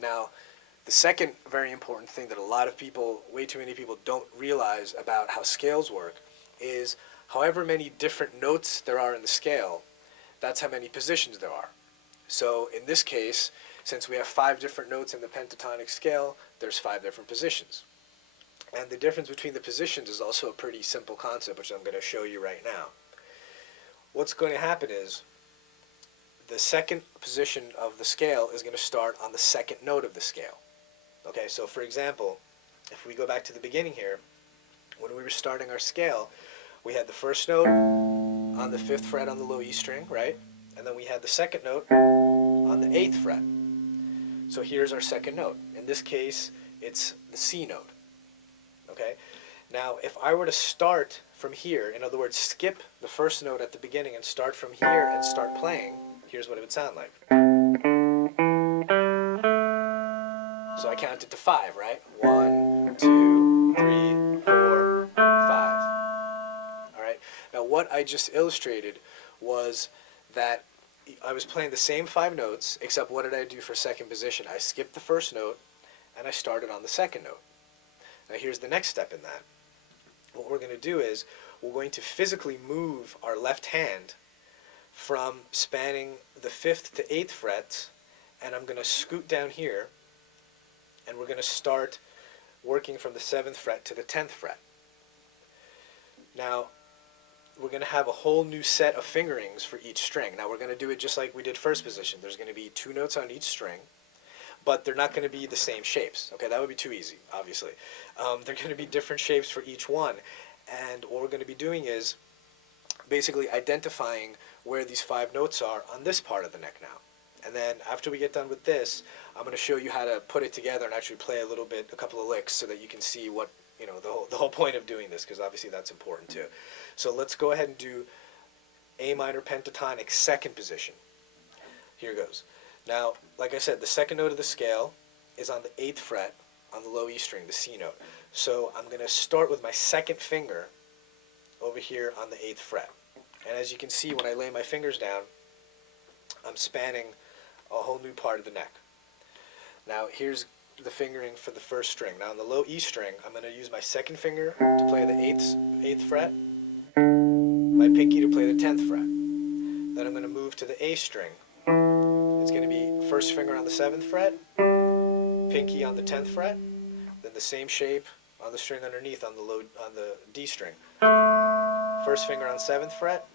Now, the second very important thing that a lot of people, way too many people, don't realize about how scales work is however many different notes there are in the scale, that's how many positions there are. So in this case, since we have 5 different notes in the pentatonic scale, there's 5 different positions. And the difference between the positions is also a pretty simple concept, which I'm going to show you right now. What's going to happen is the second position of the scale is going to start on the second note of the scale. Okay, so for example, if we go back to the beginning here, when we were starting our scale, we had the first note on the 5th fret on the low E string, right? And then we had the second note on the 8th fret. So here's our second note. In this case, it's the C note. Okay? Now, if I were to start from here, in other words, skip the first note at the beginning and start from here and start playing, here's what it would sound like. So I counted to 5, right? 1, 2, 3, 4, 5. All right? Now, what I just illustrated was that I was playing the same 5 notes, except what did I do for second position? I skipped the first note, and I started on the second note. Now, here's the next step in that. What we're going to do is we're going to physically move our left hand from spanning the 5th to 8th frets, and I'm going to scoot down here, and we're going to start working from the 7th fret to the 10th fret. Now, we're going to have a whole new set of fingerings for each string. Now, we're going to do it just like we did first position. There's going to be 2 notes on each string, but they're not going to be the same shapes. Okay, that would be too easy, obviously. They're going to be different shapes for each one, and what we're going to be doing is basically identifying where these 5 notes are on this part of the neck now. And then after we get done with this, I'm going to show you how to put it together and actually play a couple of licks so that you can see what, you know, the whole point of doing this, because obviously that's important too. So let's go ahead and do A minor pentatonic second position. Here goes. Now, like I said, the second note of the scale is on the 8th fret on the low E string, the C note. So I'm going to start with my second finger over here on the 8th fret. And as you can see, when I lay my fingers down, I'm spanning a whole new part of the neck. Now, here's the fingering for the first string. Now, on the low E string, I'm going to use my second finger to play the 8th fret, my pinky to play the 10th fret. Then I'm going to move to the A string. It's going to be first finger on the 7th fret, pinky on the 10th fret, then the same shape on the string underneath on the D string. First finger on 7th fret,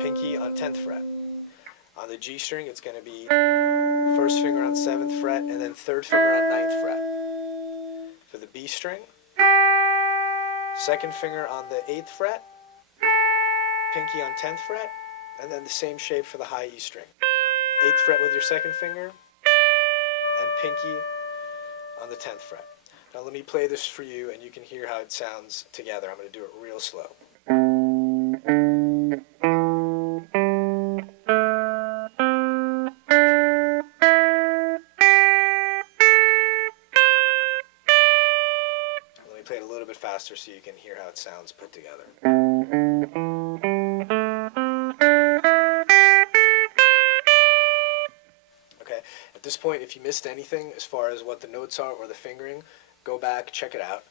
pinky on 10th fret. On the G string, it's going to be first finger on 7th fret and then third finger on 9th fret. For the B string, second finger on the 8th fret, pinky on 10th fret, and then the same shape for the high E string. 8th fret with your second finger, and pinky on the 10th fret. Now let me play this for you and you can hear how it sounds together. I'm going to do it real slow. Let me play it a little bit faster so you can hear how it sounds put together. At this point, if you missed anything as far as what the notes are or the fingering, go back, check it out.